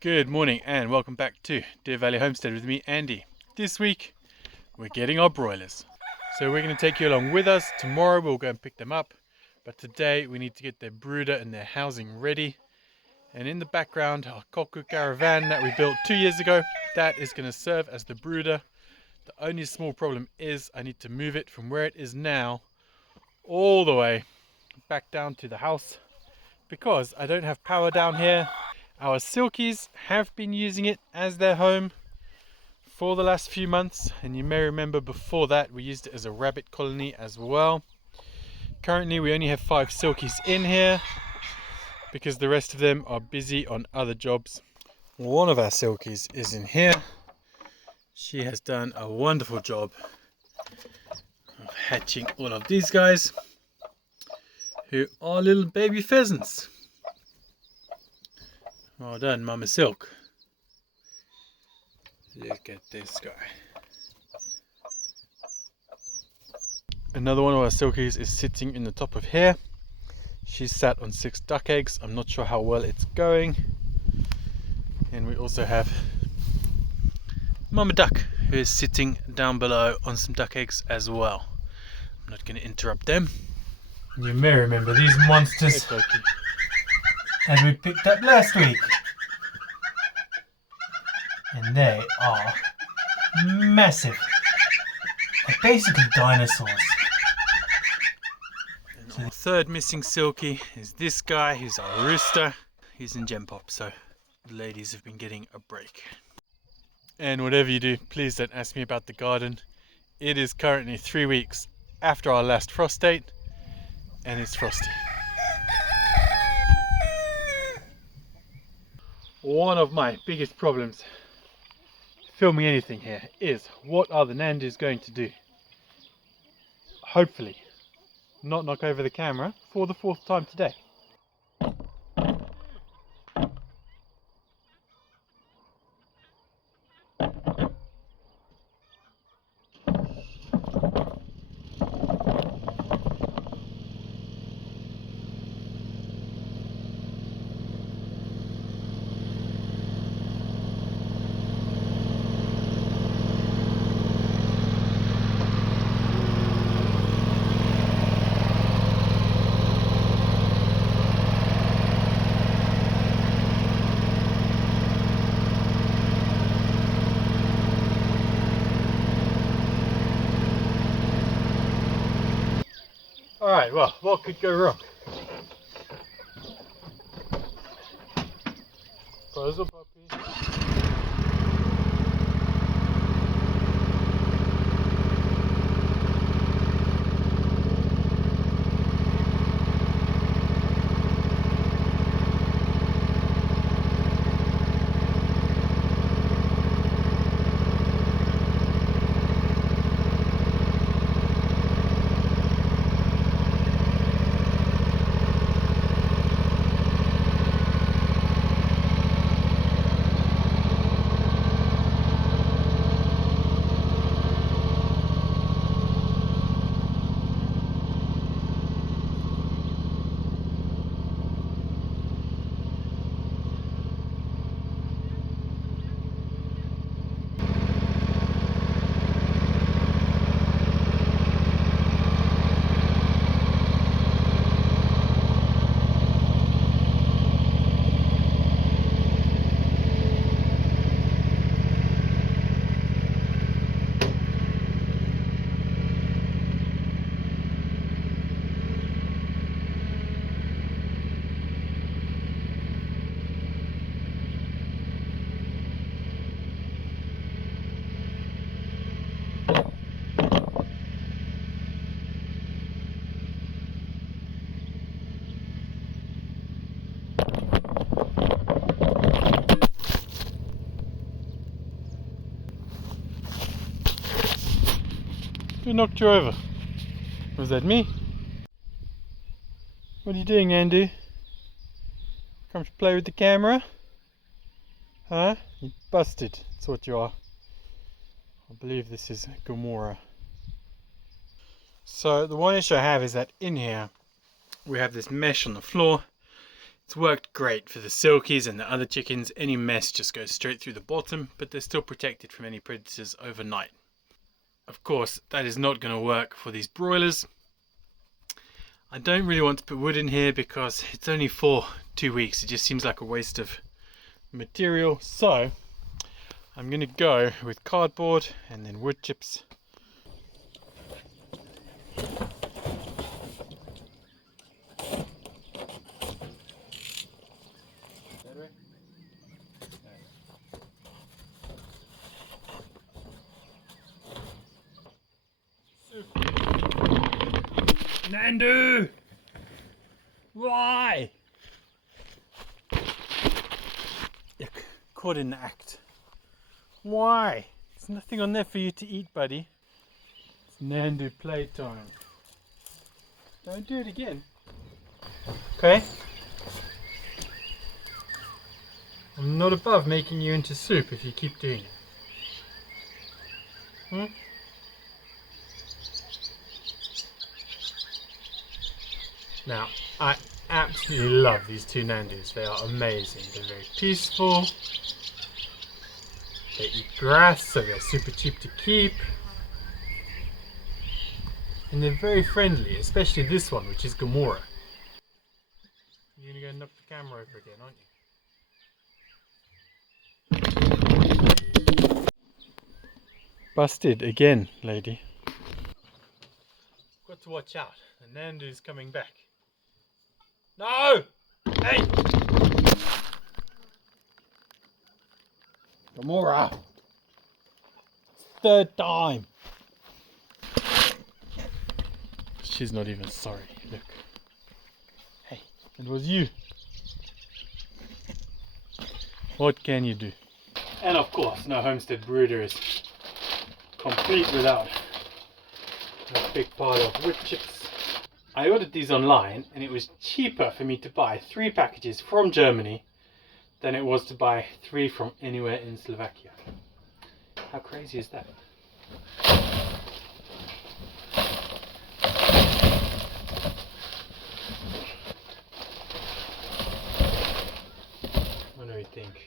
Good morning and welcome back to Deer Valley Homestead with me, Andy. This week we're getting our broilers. So we're going to take you along with us. Tomorrow we'll go and pick them up. But today we need to get their brooder and their housing ready. And in the background, our cockle caravan that we built 2 years ago, that is going to serve as the brooder. The only small problem is I need to move it from where it is now all the way back down to the house because I don't have power down here. Our silkies have been using it as their home for the last few months, and you may remember before that we used it as a rabbit colony as well. Currently we only have 5 silkies in here because the rest of them are busy on other jobs. One of our silkies is in here. She has done a wonderful job of hatching all of these guys, who are little baby pheasants. Well done, Mama Silk. Look at this guy. Another one of our silkies is sitting in the top of here. She's sat on 6 duck eggs. I'm not sure how well it's going. And we also have Mama Duck, who is sitting down below on some duck eggs as well. I'm not going to interrupt them. You may remember these monsters that we picked up last week. And they are massive. They're basically dinosaurs. And our third missing silky is this guy. He's our rooster. He's in Gen Pop, so the ladies have been getting a break. And whatever you do, please don't ask me about the garden. It is currently 3 weeks after our last frost date, and it's frosty. One of my biggest problems filming anything here is what are the Nandus going to do? Hopefully not knock over the camera for the 4th time today. Alright, well, what could go wrong? Puzzle puppy. Who knocked you over? Was that me? What are you doing, Andy? Come to play with the camera? Huh? You busted. That's what you are. I believe this is Gomorrah. So the one issue I have is that in here we have this mesh on the floor. It's worked great for the silkies and the other chickens. Any mess just goes straight through the bottom, but they're still protected from any predators overnight. Of course, that is not going to work for these broilers. I don't really want to put wood in here because it's only for 2 weeks. It just seems like a waste of material. So I'm going to go with cardboard and then wood chips. Nandu! Why? You're caught in the act. Why? There's nothing on there for you to eat, buddy. It's Nandu playtime. Don't do it again. Okay? I'm not above making you into soup if you keep doing it. Hmm? Now, I absolutely love these two Nandus. They are amazing. They're very peaceful. They eat grass, so they're super cheap to keep. And they're very friendly, especially this one, which is Gamora. You're gonna go knock the camera over again, aren't you? Busted again, lady. Got to watch out. The Nandu's coming back. No! Hey! Gamora! Third time! She's not even sorry. Look. Hey, it was you. What can you do? And of course, no Homestead brooder is complete without a big pile of wood chips. I ordered these online and it was cheaper for me to buy 3 packages from Germany than it was to buy 3 from anywhere in Slovakia. How crazy is that? What do we think?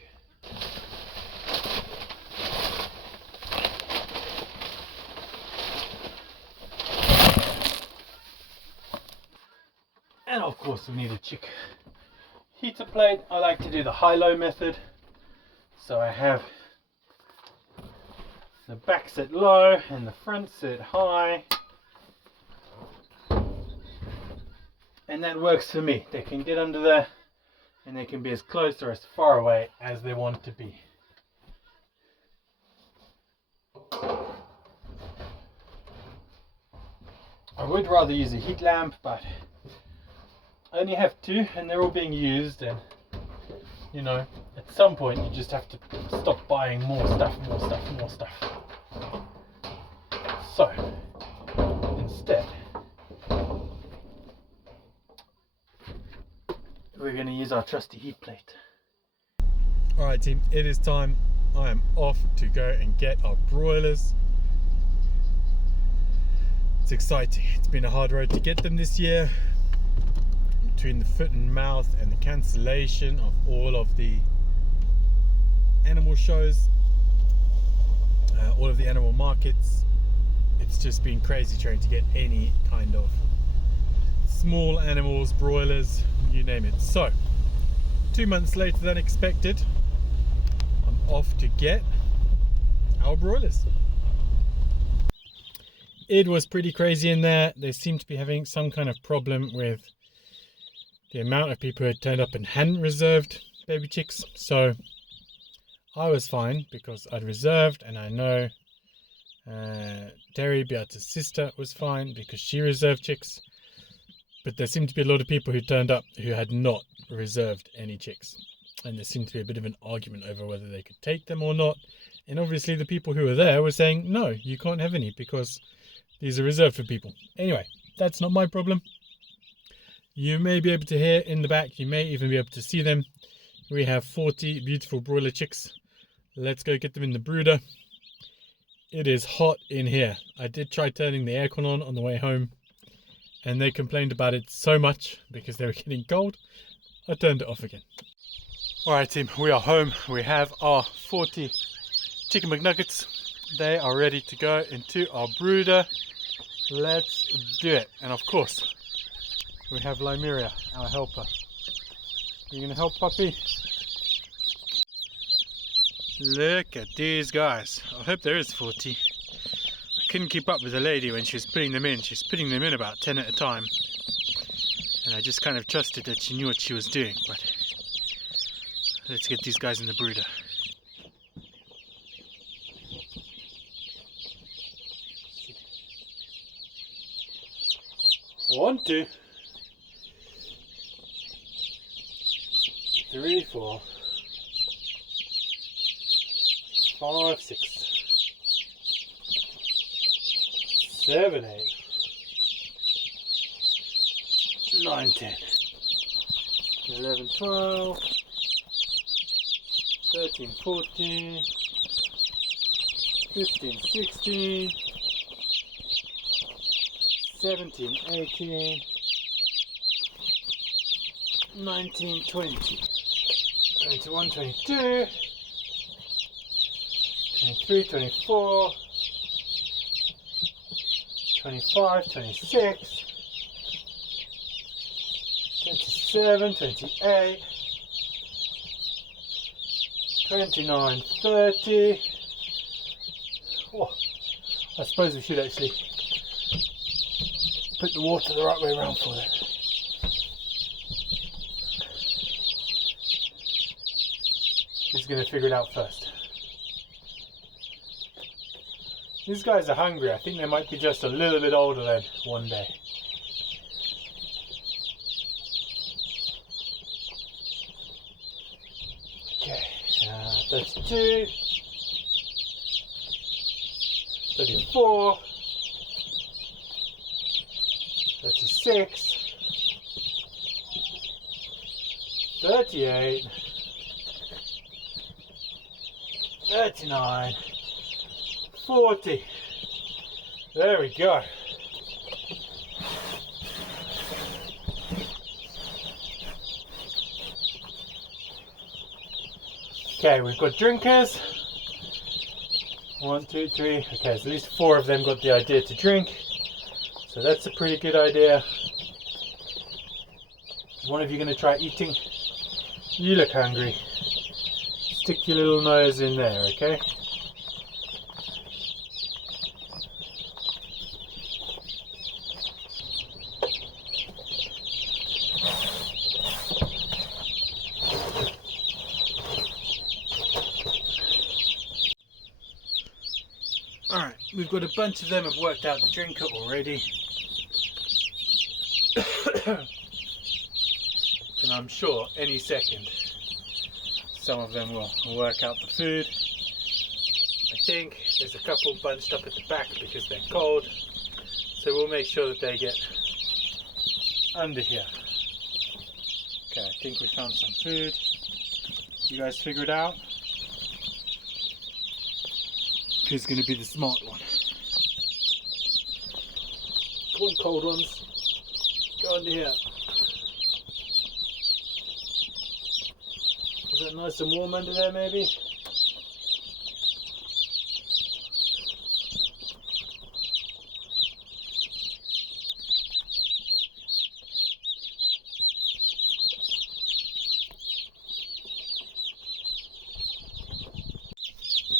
And of course we need a chick heater plate. I like to do the high-low method. So I have the back set low and the front set high. And that works for me. They can get under there and they can be as close or as far away as they want to be. I would rather use a heat lamp, but I only have 2 and they're all being used, and you know, at some point you just have to stop buying more stuff. So instead we're going to use our trusty heat plate. Alright team, it is time. I am off to go and get our broilers. It's exciting. It's been a hard road to get them this year. Between the foot and mouth and the cancellation of all of the animal shows, all of the animal markets, it's just been crazy trying to get any kind of small animals, broilers, you name it. So 2 months later than expected, I'm off to get our broilers. It was pretty crazy in there. They seem to be having some kind of problem with the amount of people who had turned up and hadn't reserved baby chicks. So I was fine because I'd reserved, and I know Terry, Beata's sister, was fine because she reserved chicks. But there seemed to be a lot of people who turned up who had not reserved any chicks. And there seemed to be a bit of an argument over whether they could take them or not. And obviously the people who were there were saying, no, you can't have any because these are reserved for people. Anyway, that's not my problem. You may be able to hear in the back, you may even be able to see them. We have 40 beautiful broiler chicks. Let's go get them in the brooder. It is hot in here. I did try turning the aircon on the way home, and they complained about it so much because they were getting cold. I turned it off again. Alright team, we are home. We have our 40 chicken McNuggets. They are ready to go into our brooder. Let's do it. And of course, we have Lymeria, our helper. You gonna help, puppy? Look at these guys. I hope there is 40. I couldn't keep up with the lady when she was putting them in. She's putting them in about 10 at a time. And I just kind of trusted that she knew what she was doing. But let's get these guys in the brooder. 1, 2, 3, 4, 5, 6, 7, 8, 9, 10, 11, 12, 13, 14, 15, 16, 17, 18, 19, 20, 21, 22, 23, 24, 25, 26, 27, 28, 29, 30. Oh, I suppose we should actually put the water the right way around for them. He's going to figure it out first. These guys are hungry. I think they might be just a little bit older than one day. Okay, 32, 34, 36, 38, 39, 40. There we go. Okay, we've got drinkers. 1, 2, 3. Okay, so at least 4 of them got the idea to drink. So that's a pretty good idea. Is one of you going to try eating? You look hungry. Stick your little nose in there, okay? Alright, we've got a bunch of them have worked out the drinker already. And I'm sure any second some of them will work out the food. I think there's a couple bunched up at the back because they're cold, so we'll make sure that they get under here. Okay, I think we found some food. You guys figure it out? Who's going to be the smart one? Come on, cold ones. Go under here. Is it nice and warm under there, maybe?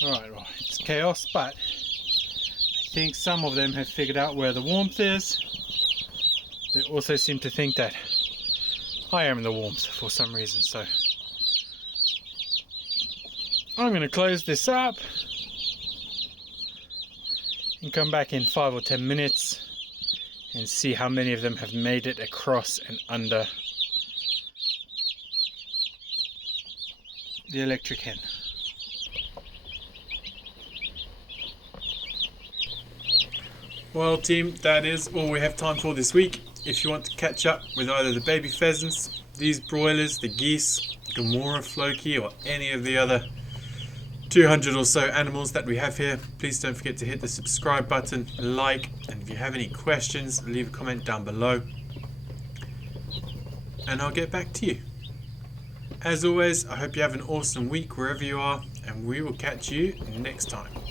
Alright, well, it's chaos, but I think some of them have figured out where the warmth is. They also seem to think that I am the warmth for some reason, so I'm going to close this up and come back in 5 or 10 minutes and see how many of them have made it across and under the electric hen. Well team, that is all we have time for this week. If you want to catch up with either the baby pheasants, these broilers, the geese, Gamora, Floki, or any of the other 200 or so animals that we have here, please don't forget to hit the subscribe button, like, and if you have any questions, leave a comment down below and I'll get back to you. As always, I hope you have an awesome week wherever you are, and we will catch you next time.